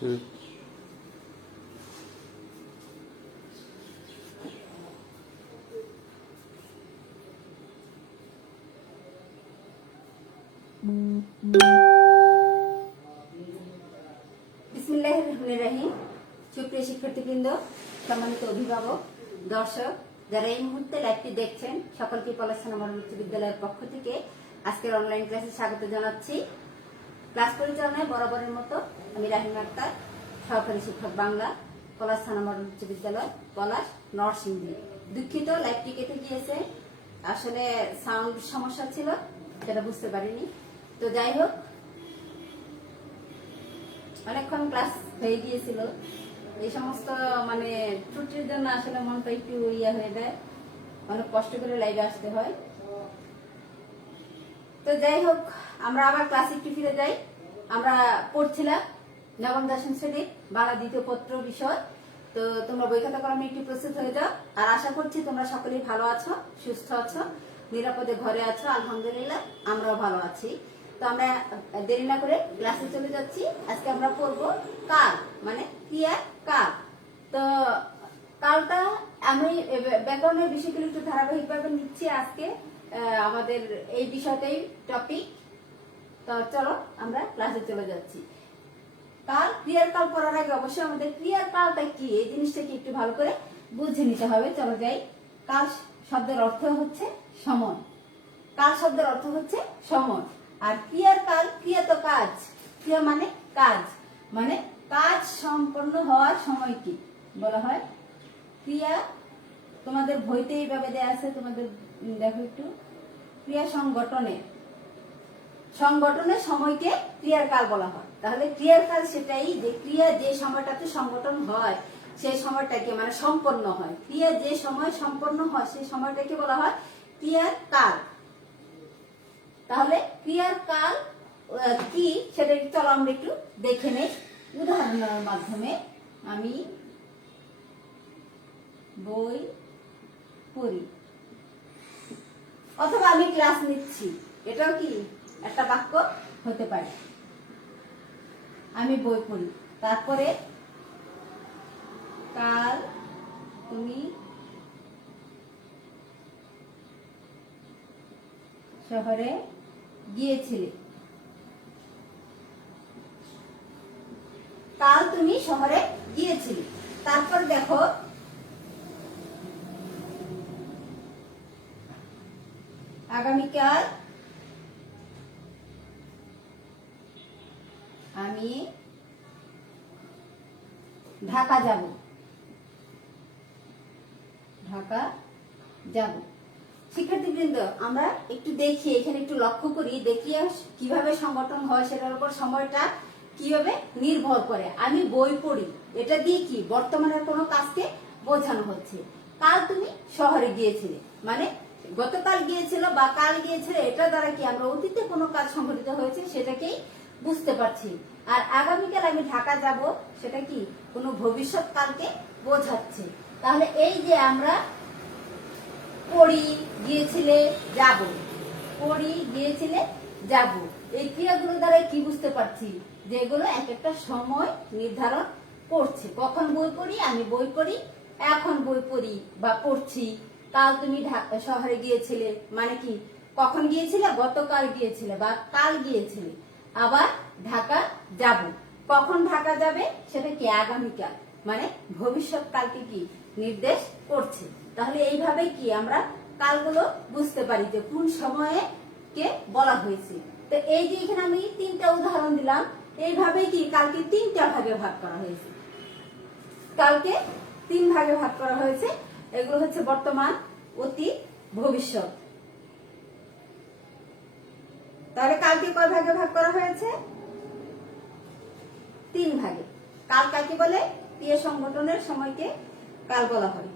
হুম। বিসমিল্লাহির রহমানির রহিম। সুপ্রিয় শিক্ষার্থীবৃন্দ, সম্মানিত অভিভাবক, দর্শক যারা এই মুহূর্তে লাইভটি দেখছেন, সকলকে পলাশখানা মডেল উচ্চ বিদ্যালয়ের পক্ষ থেকে আজকের অনলাইন ক্লাসে স্বাগত জানাচ্ছি। ক্লাস পরিচালনায় বরাবরের মতো আমি রাহিমা আক্তার, সহকারী শিক্ষক বাংলা, পলাশখানা মডেল উচ্চ বিদ্যালয়, পলাশ, নরসিংদী। দুঃখিত, লাইভটি কেটে গিয়েছে, আসলে সাউন্ড সমস্যা ছিল, সেটা বুঝতে পারিনি। তো যাই হোক, অনেকক্ষণ ক্লাস হয়ে গিয়েছিল। এই সমস্ত মানে ত্রুটির জন্য আসলে মনটা একটু ইয়া হয়ে যায়, অনেক কষ্ট করে লাইভে আসতে হয়। তো যাই হোক, আমরা আবার ক্লাসে একটু ফিরে যাই। আমরা পড়ছিলাম নবম দশম শ্রেণীর বাংলা দ্বিতীয় পত্র বিষয়। তো তোমরা বই খাতা কলমে একটু প্রস্তুত হয়ে যাও। আর আশা করছি তোমরা সকলেই ভালো আছো, সুস্থ আছো, নিরাপদে ঘরে আছো। আলহামদুলিল্লাহ, আমরাও ভালো আছি। তো আমরা দেরি না করে ক্লাসে চলে যাচ্ছি। আজকে আমরা পড়বো কাল, মানে ক্রিয়ার কাল। তো কালটা আমি ব্যাকরণের বিষয়গুলো একটু ধারাবাহিকভাবে নিচ্ছি আজকে। আমাদের এই বিষয়টাই টপিক। তো চলো আমরা ক্লাসে চলে যাচ্ছি। কাল, ক্রিয়ার কাল পড়ার আগে অবশ্যই আমাদের ক্রিয়ার কালটা কি, এই জিনিসটাকে একটু ভালো করে বুঝে নিতে হবে। চলো যাই। কাল শব্দের অর্থ হচ্ছে সময়। কাল শব্দের অর্থ হচ্ছে সময়। আর ক্রিয়ার কাল, ক্রিয়া তো কাজ, ক্রিয়া মানে কাজ, মানে কাজ সম্পন্ন হওয়ার সময় কি বলা হয় ক্রিয়া। তোমাদের বইতে এইভাবে দেয়া আছে, তোমাদের দেখো একটু। ক্রিয়া সংগঠনের সময়কে ক্রিয়ার কাল বলা হয়। তাহলে ক্রিয়ার কাল সেটাই যে ক্রিয়া যে সময়টাতে সংগঠন হয় সেই সময়টাকে মানে সম্পন্ন হয়। ক্রিয়া যে সময় সম্পন্ন হয় সেই সময়টাকে বলা হয় ক্রিয়ার কাল। তাহলে ক্রিয়ার কাল কি সেটা চলো আমরা একটু দেখে নেই উদাহরণের মাধ্যমে। আমি বই পড়ি, অথবা আমি ক্লাস নিচ্ছি, এটাও কি একটা বাক্য হতে পারে। আমি বই পড়ি, তারপরে কাল তুমি শহরে গিয়েছিলে। কাল তুমি শহরে গিয়েছিলে। তারপর দেখো আগামীকাল আমি ঢাকা যাব। ঢাকা যাব। শিক্ষার্থীবৃন্দ, আমরা একটু দেখি, এখানে একটু লক্ষ্য করি, দেখি কিভাবে সংগঠন হয়, সেটার উপর সময়টা কিভাবে নির্ভর করে। আমি বই পড়ি, এটা দিয়ে কি বর্তমানের কোনো কাজকে বোঝানো হচ্ছে। কাল তুমি শহরে গিয়েছিলে, মানে গতকাল গিয়েছিল বা কাল গিয়েছিল, এটা দ্বারা কি আমরা অতীতে কোনো কাজ সংঘটিত হয়েছে সেটাকেই বুঝতে পারছি। আর আগামীকাল আমি ঢাকা যাব, সেটা কি কোনো ভবিষ্যৎ কালকে বোঝাচ্ছে। তাহলে এই যে আমরা পড়ি, গিয়েছিলে, যাব, পড়ি, গিয়েছিলে, যাব, এই ক্রিয়াগুলো দ্বারা কি বুঝতে পারছি যে এগুলো এক একটা সময় নির্ধারণ করছে। কখন বই পড়ি, আমি বই পড়ি, এখন বই পড়ি বা পড়ছি। কাল তুমি শহরে গিয়েছিলে, মানে কি কখন গিয়েছিলে, গতকাল গিয়েছিলে বা কাল গিয়েছিলে। আবার ঢাকা যাব, কখন ঢাকা যাবে সেটা কি আগামীকাল, মানে ভবিষ্যৎ কালকে কি নির্দেশ করছে। তাহলে এইভাবে কি আমরা কালগুলো বুঝতে পারি যে কোন সময়ে কে বলা হয়েছে। তো এই যে এখানে আমি তিনটা উদাহরণ দিলাম, এইভাবে কি কালকে তিনটা ভাগে ভাগ করা হয়েছে। কালকে তিন ভাগে ভাগ করা হয়েছে। এগুলো হচ্ছে বর্তমান, অতীত, ভবিষ্যৎ। তাহলে কালকে কয় ভাগে ভাগ করা হয়েছে? তিন ভাগে। কাল কাকে বলে? ক্রিয়া সংগঠনের সময়কে কাল বলা হয়।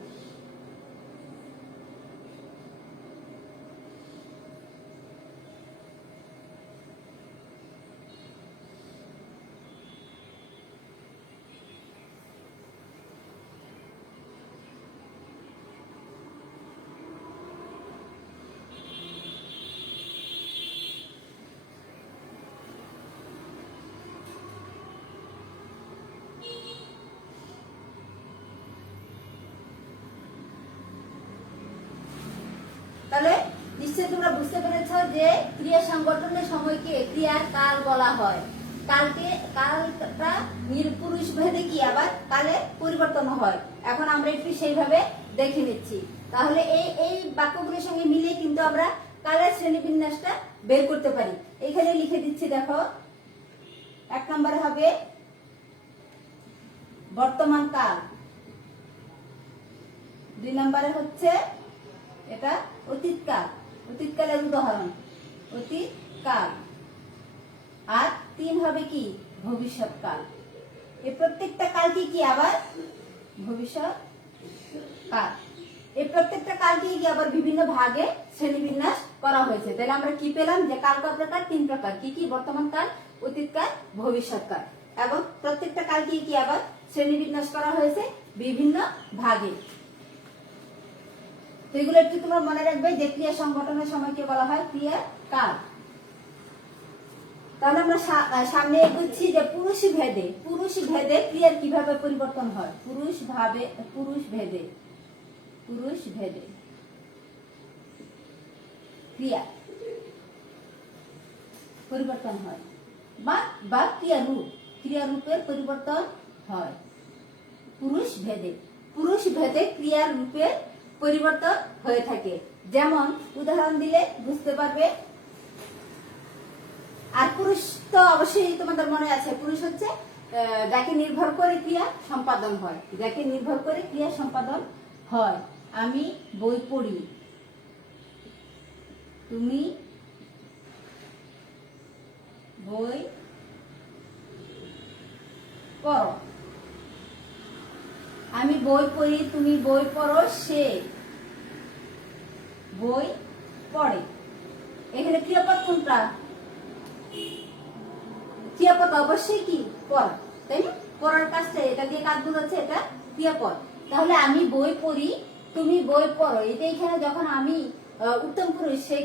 নিশ্চয়ই তোমরা বুঝতে পেরেছো যে ক্রিয়া সংগঠনের সময়কে ক্রিয়ার কাল বলা হয়। কালটা পুরুষ ভেদে কি আবার কালে পরিবর্তন হয়। এখন আমরা একটু সেইভাবে দেখে নিচ্ছি। তাহলে এই বাক্যগুলোর সঙ্গে মিলিয়ে কিন্তু আমরা কালের শ্রেণীবিন্যাসটা বের করতে পারি। এখানে লিখে দিচ্ছি, দেখো 1 নম্বরে হবে বর্তমান কাল, 2 নম্বরে হচ্ছে এটা অতীতকাল, অতীতকালের উদাহরণ অতীতকাল, আর 3 হবে কি ভবিষ্যৎকাল। এই প্রত্যেকটা কালকে কি আবার ভবিষ্যৎ কাল, এই প্রত্যেকটা কালকে কি আবার বিভিন্ন ভাগে শ্রেণীবিন্যাস করা হয়েছে। তাহলে আমরা কি পেলাম যে কাল কয় প্রকার? 3 প্রকার। কি কি? বর্তমান কাল, অতীতকাল, ভবিষ্যৎকাল। এবং প্রত্যেকটা কালকে কি আবার শ্রেণীবিন্যাস করা হয়েছে বিভিন্ন ভাগে। তো এগুলো একটু তোমরা মনে রাখবে যে ক্রিয়া সংগঠনের সময়কে বলা হয় ক্রিয়া কাল। তাহলে আমরা সামনে এগোচ্ছি যে পুরুষ ভেদে ক্রিয়ার কিভাবে পরিবর্তন হয়। পুরুষ ভেদে ক্রিয়া পরিবর্তন হয় বা ক্রিয়া রূপের পরিবর্তন হয়। পুরুষ ভেদে ক্রিয়ার রূপের পরিবর্তন হয়ে থাকে। যেমন উদাহরণ দিলে বুঝতে পারবে। আর পুরুষ তো অবশ্যই তোমাদের মনে আছে, পুরুষ হচ্ছে যাকে নির্ভর করে ক্রিয়া সম্পাদন হয়, যাকে নির্ভর করে ক্রিয়া সম্পাদন হয়। আমি বই পড়ি, তুমি বই পড়ো। আমি বই পড়ি, তুমি বই পড়ো, সে বই পড়ে। এখানে ক্রিয়াপদ কোনটা? ক্রিয়াপদ অবশ্যই কি পড়া, তাই না? পড়ার কাজটা এটা দিয়ে কাজ বোঝাচ্ছে, এটা ক্রিয়াপদ। তাহলে আমি বই পড়ি, তুমি বই পড়ো, এটা এখানে যখন আমি উত্তম পুরুষ সেই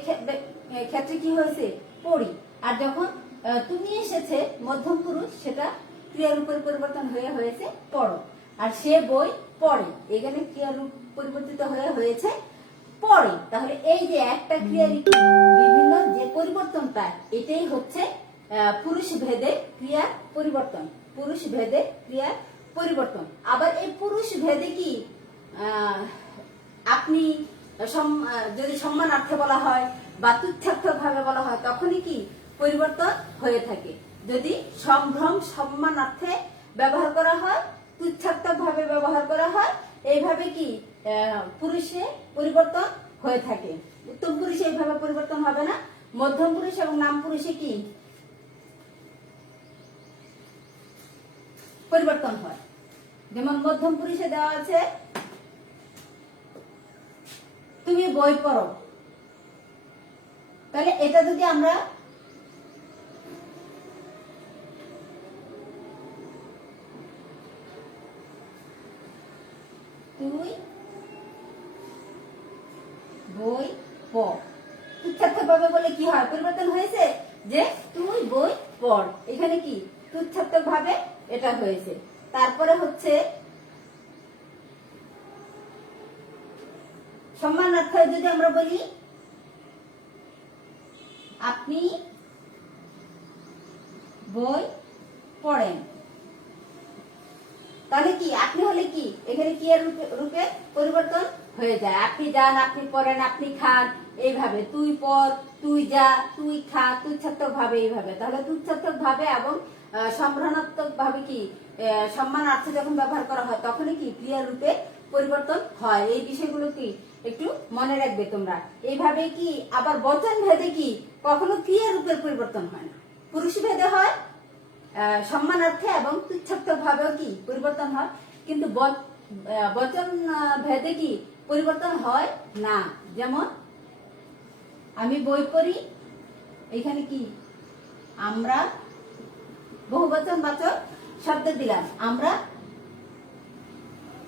ক্ষেত্রে কি হয়েছে? পড়ি। আর যখন তুমি এসেছে মধ্যম পুরুষ, সেটা ক্রিয়ার উপর পরিবর্তন হয়ে হয়েছে পড়ো। আর সে বই পড়ে, এখানে ক্রিয়ার রূপ পরিবর্তিত হয়ে হয়েছে পড়ে। তাহলে এই যে একটা ক্রিয়ার বিভিন্ন যে পরিবর্তনটা, এটাই হচ্ছে পুরুষ ভেদে ক্রিয়ার পরিবর্তন। পুরুষ ভেদে ক্রিয়ার পরিবর্তন। আবার এই পুরুষ ভেদে কি আপনি যদি সম্মানার্থে বলা হয় বা তুচ্ছার্থক ভাবে বলা হয়, তখনই কি পরিবর্তন হয়ে থাকে। যদি সম্ভ্রম সম্মানার্থে ব্যবহার করা হয়, তুচ্ছার্থক ভাবে ব্যবহার করা হয়, এইভাবে কি পুরুষে পরিবর্তন হয়ে থাকে। উত্তম পুরুষে এইভাবে পরিবর্তন হবে না। মধ্যম পুরুষ এবং নাম পুরুষে কি পরিবর্তন হয়। যেমন মধ্যম পুরুষে দেওয়া আছে তুমি বই পড়ো। তাহলে এটা যদি আমরা তুই বই পড়, তুচ্ছার্থকভাবে বলে কি হয়? পরিবর্তন হয়েছে যে তুই বই পড়, এখানে কি তুচ্ছার্থক ভাবে এটা হয়েছে। তারপরে হচ্ছে সম্মানার্থে যদি আমরা বলি আপনি বই পড়েন, তাহলে কি আপনি হলে কি এখানে কি এর রূপে পরিবর্তন হয়ে যায়। আপনি যান, আপনি পড়েন, আপনি খান, এইভাবে তুই পড়, তুই যা, তুই খা, তুচ্ছার্থক ভাবে এইভাবে। তাহলে তুচ্ছার্থক ভাবে এবং সম্মানাত্মক ভাবে কি সম্মানার্থে যখন ব্যবহার করা হয়, তখনই কি ক্রিয়ার রূপে পরিবর্তন হয়। এই বিষয়গুলো কি একটু মনে রাখবে তোমরা। এইভাবে কি আবার বচন ভেদে কি কখনো ক্রিয়ার রূপের পরিবর্তন হয় না। পুরুষ ভেদে হয় সম্মানার্থে এবং তুচ্ছার্থক ভাবেও কি পরিবর্তন হয়, কিন্তু বচন ভেদে কি পরিবর্তন হয় না। যেমন আমি বই পড়ি, এখানে কি আমরা বহুবচন বাচক শব্দ দিলাম, আমরা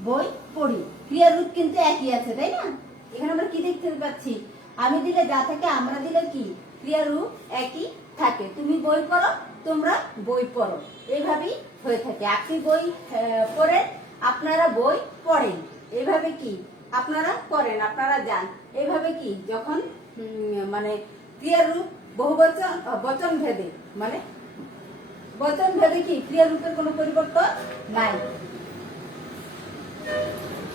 বই পড়ি। ক্রিয়ার রূপ কিন্তু একই আছে, তাই না? এখানে আমরা কি দেখতে পাচ্ছি? আমি দিলে যা থাকে, আমরা দিলে কি ক্রিয়ার রূপ একই থাকে। তুমি বই পড়ো, তোমরা বই পড়ো, এইভাবেই হয়ে থাকে। আপনি বই পড়েন, আপনারা বই পড়েন, এইভাবে কি আপনারা করেন, আপনারা যান, এইভাবে কি যখন মানে ক্রিয়ার রূপ বহুবচন বচন ভেদে, মানে বচন ভেদে কি ক্রিয়ার রূপের কোনো পরিবর্তন নাই।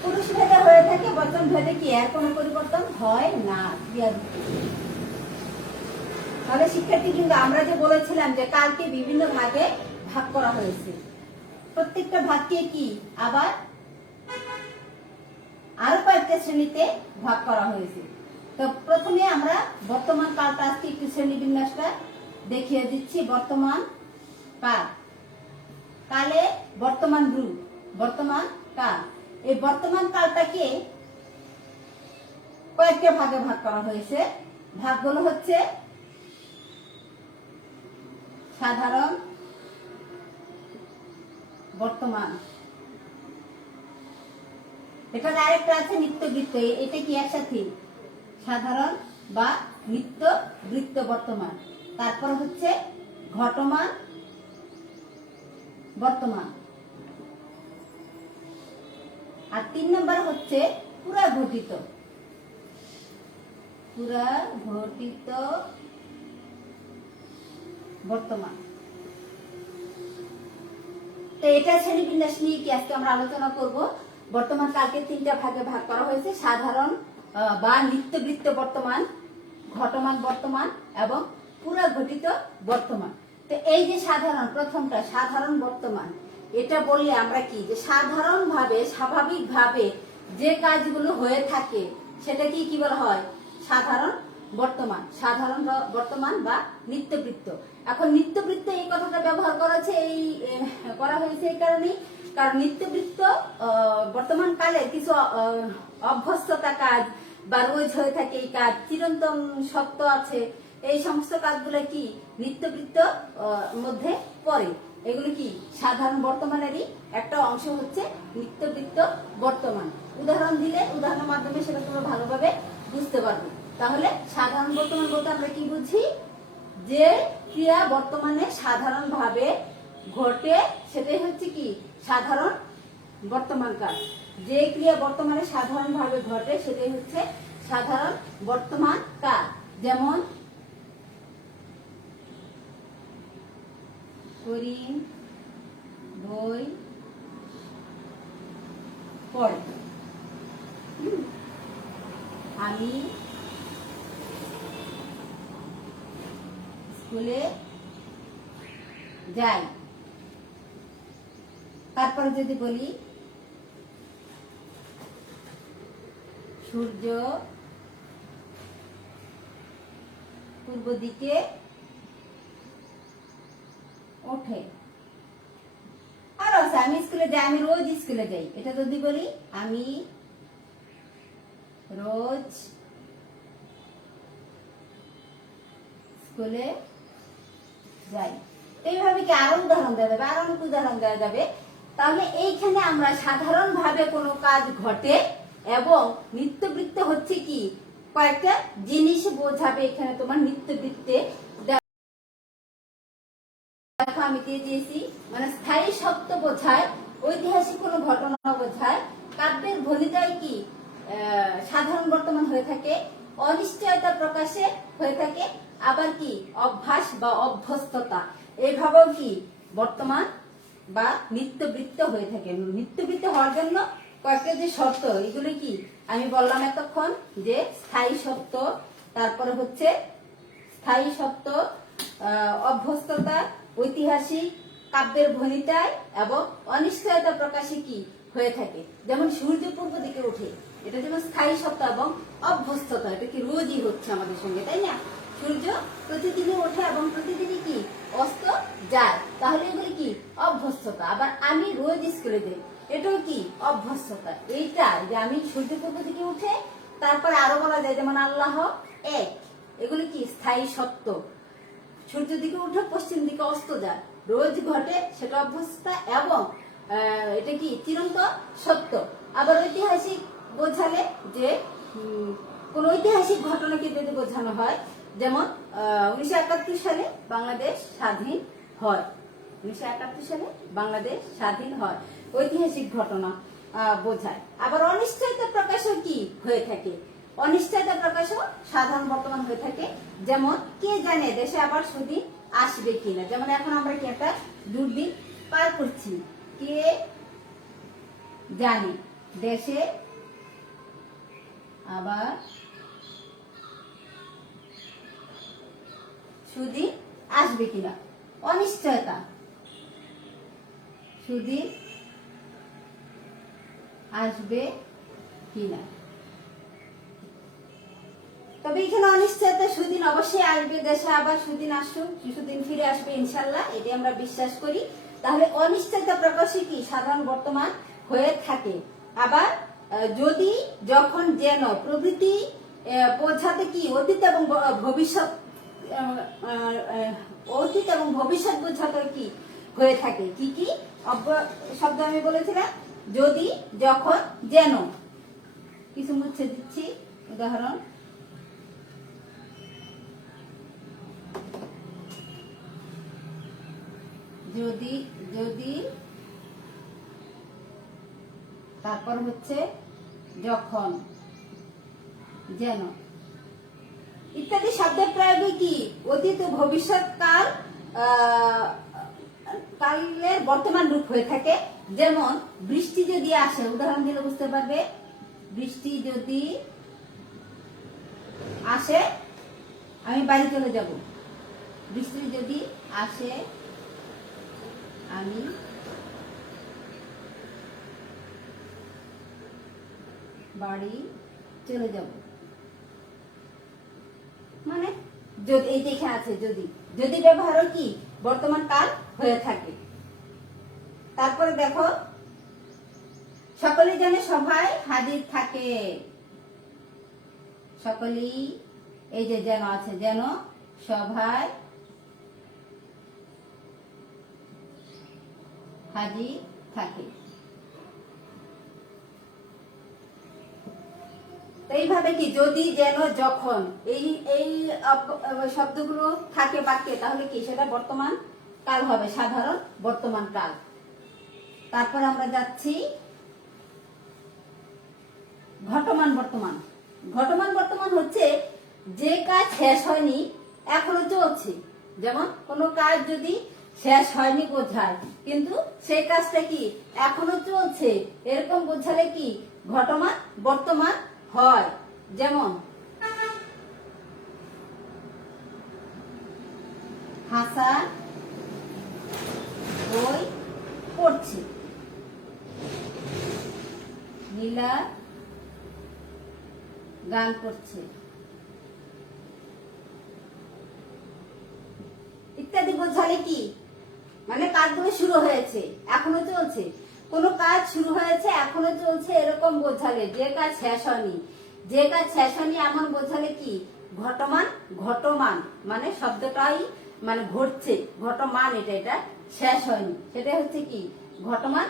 পুরুষ ভেদে হয়ে থাকে, বচন ভেদে কি এর কোনো পরিবর্তন হয় না ক্রিয়ার রূপে। তাহলে শিক্ষার্থী, কিন্তু আমরা যে বলেছিলাম যে কালকে বিভিন্ন ভাগে ভাগ করা হয়েছে, প্রত্যেকটা ভাগকে কি আবার আরো কয়েকটা শ্রেণীতে ভাগ করা হয়েছে। তো প্রথমে আমরা বর্তমান কালটা আজকে একটু শ্রেণী বিন্যাসটা দেখিয়ে দিচ্ছি। বর্তমান কাল, কালে বর্তমান রূপ, বর্তমান কাল। এই বর্তমান কালটাকে কয়েকটা ভাগে ভাগ করা হয়েছে। ভাগগুলো হচ্ছে সাধারণ বর্তমান, এখানে আরেকটা আছে নিত্যবৃত্ত। এটা কি একসাথে সাধারণ বা নিত্যবৃত্ত বর্তমান। তারপর হচ্ছে ঘটমান বর্তমান। আর 3 নম্বর হচ্ছে পুরা ঘটিত, পুরা ঘটিত বর্তমান। তো এটা শ্রেণীবিন্যাস নিয়ে কি আজকে আমরা আলোচনা করব। বর্তমান কালকে 3টা ভাগে ভাগ করা হয়েছে, সাধারণ বা নিত্যবৃত্ত বর্তমান, ঘটমান বর্তমান এবং পুরা ঘটিত বর্তমান। তো এই যে সাধারণ, প্রথমটা সাধারণ বর্তমান, এটা বললে আমরা কি যে সাধারণভাবে স্বাভাবিকভাবে যে কাজগুলো হয়ে থাকে সেটাকে কি বলা হয়, সাধারণ বর্তমান, সাধারণ বর্তমান বা নিত্যবৃত্ত। এখন নিত্যবৃত্ত এই কথাটা ব্যবহার করা হয়েছে এই কারণেই, কারণ নিত্যবৃত্ত বর্তমান কালে কিছু অভ্যস্ততা কাজ বা রোজ হয়ে থাকে এই কাজ, চিরন্তন সত্য আছে, এই সমস্ত কাজগুলো কি নিত্যবৃত্ত মধ্যে পড়ে। এগুলো কি সাধারণ বর্তমানেরই একটা অংশ হচ্ছে নিত্যবৃত্ত বর্তমান। উদাহরণ দিলে উদাহরণের মাধ্যমে সেটা তোমরা ভালোভাবে বুঝতে পারবে। তাহলে সাধারণ বর্তমান বলতে আমরা কি বুঝি, যে ক্রিয়া বর্তমানে সাধারণভাবে ঘটে সেটাই হচ্ছে কি সাধারণ বর্তমান কাল। যে ক্রিয়া বর্তমানে সাধারণভাবে ঘটে সেটাই হচ্ছে সাধারণ বর্তমান কাল। যেমন করি, বই পড়ে, আমি স্কুলে যাই। তারপরে যদি বলি সূর্য পূর্ব দিকে ওঠে। আর আছে আমি স্কুলে যাই, আমি রোজ স্কুলে যাই। এটা যদি বলি আমি রোজ স্কুলে যাই। এইভাবে কি আরো উদাহরণ দেওয়া যাবে, আরো অনেক উদাহরণ দেওয়া যাবে। তাহলে এইখানে আমরা সাধারণভাবে কোনো কাজ ঘটে এবং নিত্যবৃত্ত হচ্ছে কি কয়েকটা জিনিস বোঝাবে। এখানে তোমার নিত্যবৃত্তে দেখো আমি দিয়ে দিয়েছি, মানে স্থায়ী সত্য বোঝায়, ঐতিহাসিক কোনো ঘটনা বোঝায়, কাব্যের ভনিতায় কি সাধারণ বর্তমান হয়ে থাকে, অনিশ্চয়তা প্রকাশে হয়ে থাকে, আবার কি অভ্যাস বা অভ্যস্ততা, এইভাবেও কি বর্তমান বা নিত্যবৃত্ত হয়ে থাকে। নিত্যবৃত্ত হওয়ার জন্য কয়েকটা যে শর্ত, এগুলো কি আমি বললাম এতক্ষণ, যে স্থায়ী সত্য, তারপরে হচ্ছে স্থায়ী সত্য, অভ্যস্ততা, ঐতিহাসিক, কাব্যের ভনিতায় এবং অনিশ্চয়তা প্রকাশে কি হয়ে থাকে। যেমন সূর্য পূর্ব দিকে ওঠে, এটা যেমন স্থায়ী সত্য এবং অভ্যস্ততা, এটা কি রোজই হচ্ছে আমাদের সঙ্গে, তাই না? সূর্য প্রতিদিনই ওঠে এবং প্রতিদিনই কি অস্ত যায়, তাহলে এগুলি কি অভ্যস্ততা। আবার আমি রোজ স্কুলে যাই, এটাও কি অভ্যস্ততা। এইটা যে আমি সূর্য পূর্ব দিকে উঠে, তারপরে আরো বলা যায় যেমন আল্লাহ এক, এগুলি কি স্থায়ী সত্য। সূর্য দিকে উঠে পশ্চিম দিকে অস্ত যায়, রোজ ঘটে, সেটা অভ্যস্ততা এবং এটা কি চিরন্তন সত্য। আবার ঐতিহাসিক বোঝালে যে কোন ঐতিহাসিক ঘটনাকে যদি বোঝানো হয়, যেমন 1971 সালে বাংলাদেশ স্বাধীন হয়, 1971 সালে বাংলাদেশ স্বাধীন হয়, ঐতিহাসিক ঘটনা বোঝায়। আবার অনিশ্চয়তা প্রকাশও কি হয়ে থাকে, অনিশ্চয়তা প্রকাশও সাধারণ বর্তমান হয়ে থাকে। যেমন কে জানে দেশে আবার সুদিন আসবে কিনা। যেমন এখন আমরা কি একটা দুর্দিন পার করছি, কে জানে দেশে আবার সুদিন আসবে কিনা। অনিশ্চয়তা, সুদিন আসবে কিনা। তবে এখানে অনিশ্চয়তা, সুদিন অবশ্যই আসবে, দেশে আবার সুদিন আসুক, সুদিন ফিরে আসবে ইনশাল্লাহ, এটি আমরা বিশ্বাস করি। তাহলে অনিশ্চয়তা প্রকাশে কি সাধারণ বর্তমান হয়ে থাকে। আবার যদি, যখন, যেন প্রভৃতি বোঝাতে কি অতীত এবং ভবিষ্যৎ, অতীত এবং ভবিষ্যৎ বোঝাতে কি হয়ে থাকে। কি কি শব্দ আমি বলেছিলাম? যদি, যখন, যেন। কিছু মুছে দিচ্ছি, উদাহরণ। যদি, যদি, তারপর হচ্ছে যখন, যেন ইত্যাদি শব্দের প্রয়োগে কি অতীত ও ভবিষ্যৎ কাল কালের বর্তমান রূপ হয়ে থাকে। যেমন বৃষ্টি যদি আসে, উদাহরণ দিলে বুঝতে পারবে। বৃষ্টি যদি আসে, আমি বাড়ি চলে যাব। বৃষ্টি যদি আসে, আমি বাড়ি চলে যাব। মানে যদি, এই দেখে আছে যদি, যদি ব্যবহারও কি বর্তমান কাল হয়ে থাকে। তারপরে দেখো, সকলেই যেন সভায় হাজির থাকে। সকলেই, এই যে যেন আছে, যেন সভায় হাজির থাকে। এইভাবে কি যদি, যেন, যখন এই এই শব্দগুলো থাকে বাক্যে, তাহলে কি সেটা বর্তমান কাল হবে, সাধারণ বর্তমান কাল। তারপর আমরা যাচ্ছি ঘটমান বর্তমান। ঘটমান বর্তমান হচ্ছে যে কাজ শেষ হয়নি, এখনো চলছে। যেমন কোনো কাজ যদি শেষ হয়নি বোঝায়, কিন্তু সেই কাজটা কি এখনো চলছে, এরকম বোঝালে কি ঘটমান বর্তমান হয়। যেমন হাসান বই পড়ছে, নীলা গান করছে, ইত্যাদি বোঝালে কি মানে কাজগুলো শুরু হয়েছে, এখনো চলছে। কোনো কাজ শুরু হয়েছে, এখনো চলছে, এরকম বোঝালে। যে কাজ শেষ হয়নি, যে কাজ শেষ হয়নি এমন বোঝালে কি ঘটমান। ঘটমান মানে শব্দটাই মানে ঘটছে, ঘটমান, এটা শেষ হয়নি, সেটা হচ্ছে কি ঘটমান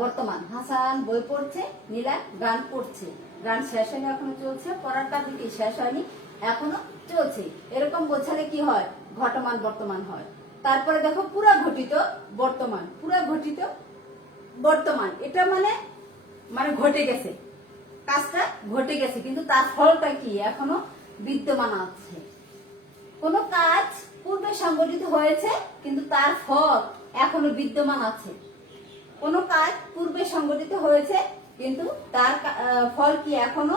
বর্তমান। হাসান বই পড়ছে, নীলা গান করছে। গান শেষ হয়নি, এখনো চলছে, পড়ার কাজ কি শেষ হয়নি, এখনো চলছে, এরকম বোঝালে কি হয় ঘটমান বর্তমান হয়। তারপরে দেখো পুরা ঘটিত বর্তমান। পুরা ঘটিত বর্তমান, এটা মানে মানে ঘটে গেছে, কাজটা ঘটে গেছে, কিন্তু তার ফলটা কি এখনো বিদ্যমান আছে। কোন কাজ পূর্বে সংগঠিত হয়েছে, কিন্তু তার ফল এখনো বিদ্যমান আছে। কোন কাজ পূর্বে সংগঠিত হয়েছে, কিন্তু তার ফল কি এখনো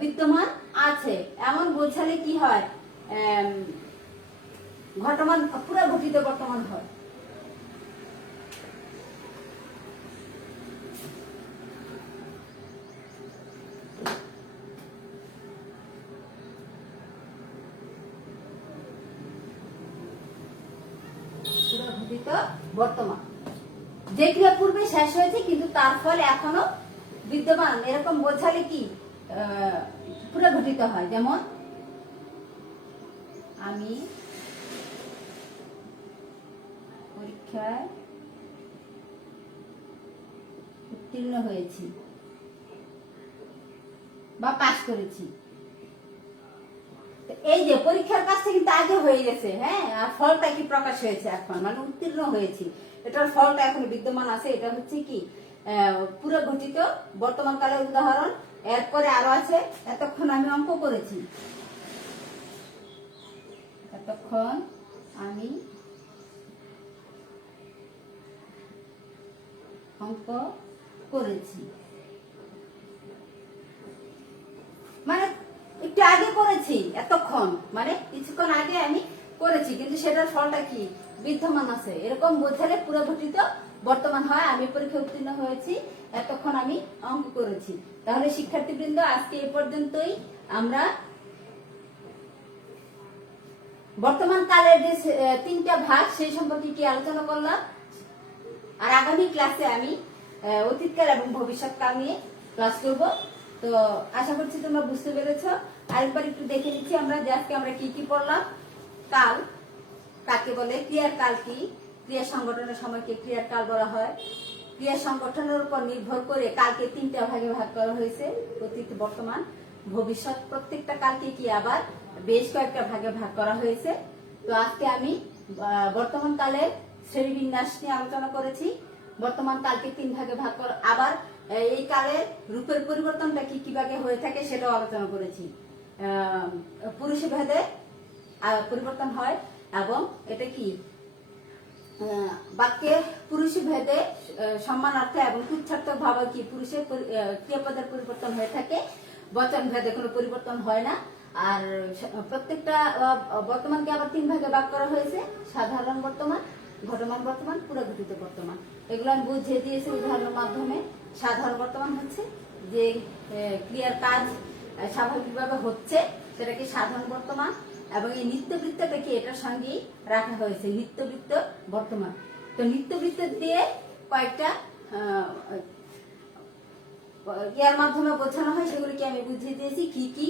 বিদ্যমান আছে, এমন বোঝালে কি হয় ঘটমান পুরা ঘটিত বর্তমান হয়। পুরা ঘটিত বর্তমান, যে ক্রিয়া পূর্বে শেষ হয়েছে কিন্তু তার ফল এখনো বিদ্যমান, এরকম বোঝালে কি পুরা ঘটিত হয়। যেমন আমি পরীক্ষায় উত্তীর্ণ হয়েছি বা পাস করেছি। এই যে পরীক্ষার কাজটা কিন্তু আগে হয়ে গেছে, হ্যাঁ, আর ফলটা কি প্রকাশ হয়েছে এখন, মানে উত্তীর্ণ হয়েছি, এটার ফলটা এখন বিদ্যমান আছে। এটা হচ্ছে কি পুরো ঘটিত বর্তমান কালের উদাহরণ। এরপরে আরো আছে, এতক্ষণ আমি অঙ্ক করেছি, এতক্ষণ আমি অঙ্ক করেছি, মানে একটু আগে করেছি, এতক্ষণ মানে কিছুক্ষণ আগে আমি করেছি, কিন্তু সেটার ফলটা কি বিদ্যমান আছে, এরকম বোঝালে পুরো ঘটিত বর্তমান হয়। আমি পরীক্ষা উত্তীর্ণ হয়েছি, এতক্ষণ আমি অঙ্ক করেছি। তাহলে শিক্ষার্থীবৃন্দ, আজকে এ পর্যন্তই। আমরা বর্তমান কালের যে তিনটা ভাগ সেই সম্পর্কে কি আলোচনা করলাম, আর আগামী ক্লাসে আমি অতীতকাল এবং ভবিষ্যৎকাল নিয়ে ক্লাস করব। তো আশা করছি তোমরা বুঝতে পেরেছ। আরেকবার একটু দেখে নিচ্ছি আমরা যে আজকে আমরা কি কি পড়লাম। কাল কাকে বলে, ক্রিয়ার কাল কি, ক্রিয়া সংগঠনের সময়কে ক্রিয়ার কাল বলা হয়। ক্রিয়া সংগঠনের উপর নির্ভর করে কালকে তিনটা ভাগে ভাগ করা হয়েছে, অতীত, বর্তমান, ভবিষ্যৎ। প্রত্যেকটা কালকে কি আবার বেশ কয়েকটা ভাগে ভাগ করা হয়েছে। তো আজকে আমি বর্তমান কালের শ্রেণীবিন্যাস নিয়ে আলোচনা করেছি। বর্তমান কালকে তিন ভাগে ভাগ করা, আবার এই কালের রূপের পরিবর্তনটা কি কিভাবে হয়ে থাকে সেটাও আলোচনা করেছি। পুরুষ ভেদে পরিবর্তন হয়, এবং এটা কি বাক্যে পুরুষ ভেদে সম্মানার্থে এবং তুচ্ছার্থক ভাবে কি পুরুষের ক্রিয়াপদের পরিবর্তন হয়ে থাকে, বচন ভেদে কোনো পরিবর্তন হয় না। আর প্রত্যেকটা বর্তমানকে আবার তিন ভাগে ভাগ করা হয়েছে, সাধারণ বর্তমান, ঘটমান বর্তমান, পুরোঘটিত বর্তমান। এগুলো আমি বুঝিয়ে দিয়েছি উদাহরণের মাধ্যমে। সাধারণ বর্তমান হচ্ছে যে ক্রিয়ার কাজ স্বাভাবিকভাবে হচ্ছে, সেটাকে সাধারণ বর্তমান, এবং এই নিত্যবৃত্তটা কি এটার সঙ্গেই রাখা হয়েছে, নিত্যবৃত্ত বর্তমান। তো নিত্যবৃত্ত দিয়ে কয়েকটা ইয়ার মাধ্যমে বোঝানো হয়, সেগুলিকে আমি বুঝিয়ে দিয়েছি। কি কি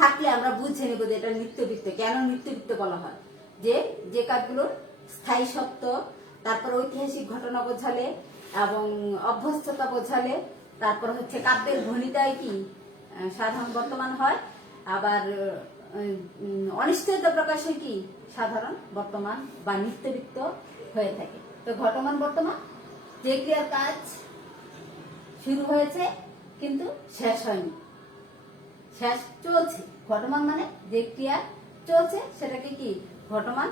থাকলে আমরা বুঝে নেব যে এটা নিত্যবৃত্ত। কেন নিত্যবৃত্ত বলা হয়? যে কাজগুলোর স্থায়ী সত্য, তারপর ঐতিহাসিক ঘটনা বোঝালে এবং অভ্যস্ততা বোঝালে, তারপর হচ্ছে কাব্যের ভণিতায় কি সাধারণ বর্তমান হয়, আবার অনিশ্চয়তা প্রকাশে কি সাধারণ বর্তমান বা নিত্যবৃত্ত হয়ে থাকে। তো ঘটমান বর্তমান, যে ক্রিয়ার কাজ শুরু হয়েছে কিন্তু শেষ হয়নি, শেষ চলছে। ঘটমান মানে যে ক্রিয়া চলছে সেটাকে কি ঘটমান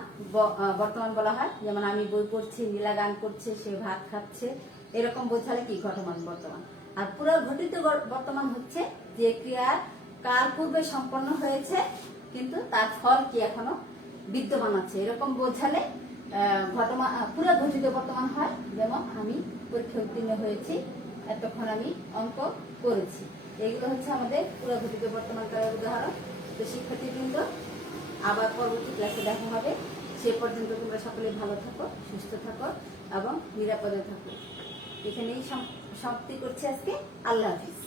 বর্তমান বলা হয়। যেমন আমি বই পড়ছি, নীলা গান করছে, সে ভাত খাচ্ছে, এরকম বোঝালে কি ঘটমান বর্তমান। আর পুরো ঘটিত বর্তমান হচ্ছে যে ক্রিয়া কাল পূর্বে সম্পন্ন হয়েছে কিন্তু তার ফল কি এখনো বিদ্যমান আছে, এরকম বোঝালে ঘটমান পুরো ঘটিত বর্তমান হয়। যেমন আমি পরীক্ষা উত্তীর্ণ হয়েছি, এতক্ষণ আমি অঙ্ক করেছি। এইগুলো হচ্ছে আমাদের পুরো ঘটিত বর্তমান কালের উদাহরণ। তো শিক্ষার্থীবৃন্দ, আবার পরবর্তী ক্লাসে দেখা হবে। সে পর্যন্ত তোমরা সকলে ভালো থাকো, সুস্থ থাকো এবং নিরাপদে থাকো। এখানেই সমাপ্তি করছি আজকে। আল্লাহ হাফিজ।